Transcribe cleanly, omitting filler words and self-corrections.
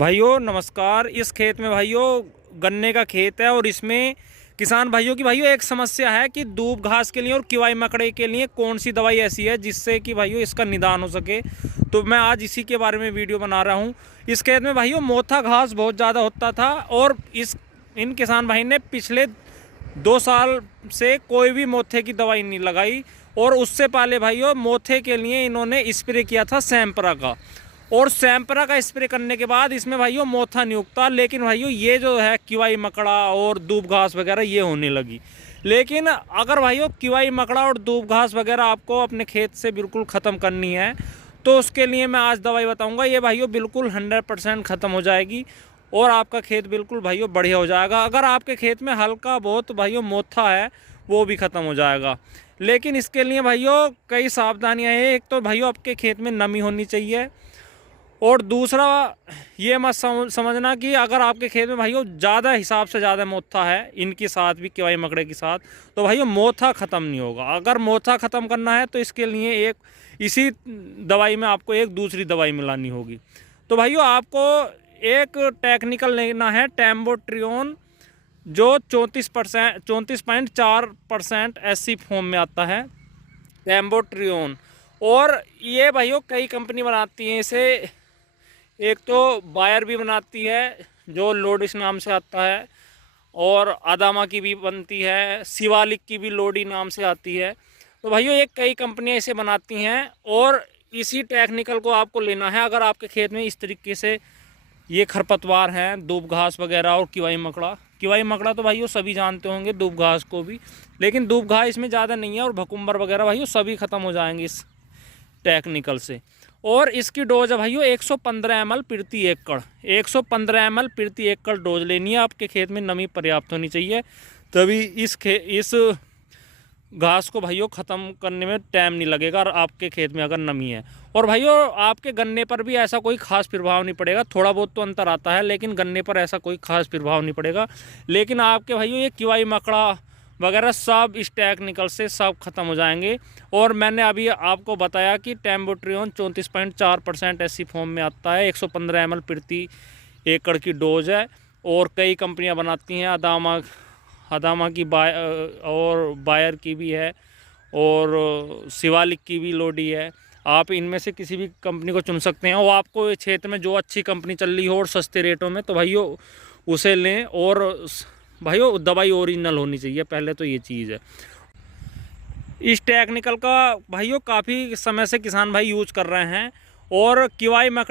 भाइयों नमस्कार। इस खेत में भाइयों गन्ने का खेत है और इसमें किसान भाइयों की भाइयों एक समस्या है कि दूब घास के लिए और किवाई मकड़े के लिए कौन सी दवाई ऐसी है जिससे कि भाइयों इसका निदान हो सके। तो मैं आज इसी के बारे में वीडियो बना रहा हूं। इस खेत में भाइयों मोथा घास बहुत ज़्यादा होता था और इन किसान भाई ने पिछले 2 साल से कोई भी मोथे की दवाई नहीं लगाई। और उससे पहले भाइयों मोथे के लिए इन्होंने स्प्रे किया था सैंपरा का, और सैंपरा का स्प्रे करने के बाद इसमें भाइयों मोथा नहीं उगता। लेकिन भाइयों ये जो है किवाई मकड़ा और दूब घास वगैरह ये होने लगी। लेकिन अगर भाइयों किवाई मकड़ा और दूब घास वगैरह आपको अपने खेत से बिल्कुल ख़त्म करनी है तो उसके लिए मैं आज दवाई बताऊंगा। ये भाइयों बिल्कुल 100% ख़त्म हो जाएगी और आपका खेत बिल्कुल भाइयों बढ़िया हो जाएगा। अगर आपके खेत में हल्का बहुत भाइयों मोथा है वो भी ख़त्म हो जाएगा। लेकिन इसके लिए भाइयों कई सावधानियाँ हैं। एक तो भाइयों आपके खेत में नमी होनी चाहिए, और दूसरा ये मत समझना कि अगर आपके खेत में भाइयों ज़्यादा हिसाब से ज़्यादा मोथा है इनके साथ भी किवाई मकड़े के साथ, तो भाइयों मोथा ख़त्म नहीं होगा। अगर मोथा ख़त्म करना है तो इसके लिए एक इसी दवाई में आपको एक दूसरी दवाई मिलानी होगी। तो भाइयों आपको एक टेक्निकल लेना है टेम्बोट्रियोन, जो 34.4% एससी फॉर्म में आता है टेम्बोट्रियोन। और ये भाइयों कई कंपनी बनाती हैं इसे। एक तो बायर भी बनाती है जो लोडिस नाम से आता है, और आदामा की भी बनती है, शिवालिक की भी लोडी नाम से आती है। तो भाइयों ये कई कंपनियां इसे बनाती हैं और इसी टेक्निकल को आपको लेना है। अगर आपके खेत में इस तरीके से ये खरपतवार हैं, दूब घास वगैरह और किवाई मकड़ा तो भाइयों सभी जानते होंगे, दूब घास को भी, लेकिन दूब घास इसमें ज़्यादा नहीं है, और भकुंबर वगैरह भाइयों सभी ख़त्म हो जाएंगे इस टेक्निकल से। और इसकी डोज है भाइयों 115 ml प्रति एकड़। 115 ml प्रति एकड़ डोज लेनी है। आपके खेत में नमी पर्याप्त होनी चाहिए, तभी इस घास को भाइयों ख़त्म करने में टाइम नहीं लगेगा। और आपके खेत में अगर नमी है, और भाइयों आपके गन्ने पर भी ऐसा कोई खास प्रभाव नहीं पड़ेगा। थोड़ा बहुत तो अंतर आता है लेकिन गन्ने पर ऐसा कोई खास प्रभाव नहीं पड़ेगा। लेकिन आपके भाइयों ये किवाई मकड़ा वगैरह सब इस टेक्निकल से सब ख़त्म हो जाएंगे। और मैंने अभी आपको बताया कि टेम्बोट्रियोन 34.4% एससी फॉर्म में आता है, 115 ml प्रति एकड़ की डोज है। और कई कंपनियां बनाती हैं, अदामा की और बायर की भी है, और शिवालिक की भी लोडी है। आप इनमें से किसी भी कंपनी को चुन सकते हैं। और आपको क्षेत्र में जो अच्छी कंपनी चल रही हो और सस्ते रेटों में, तो भाइयों उसे लें। और भाइयों दवाई ओरिजिनल होनी चाहिए, पहले तो ये चीज़ है। इस टेक्निकल का भाइयों काफ़ी समय से किसान भाई यूज कर रहे हैं। और किवाई मकड़े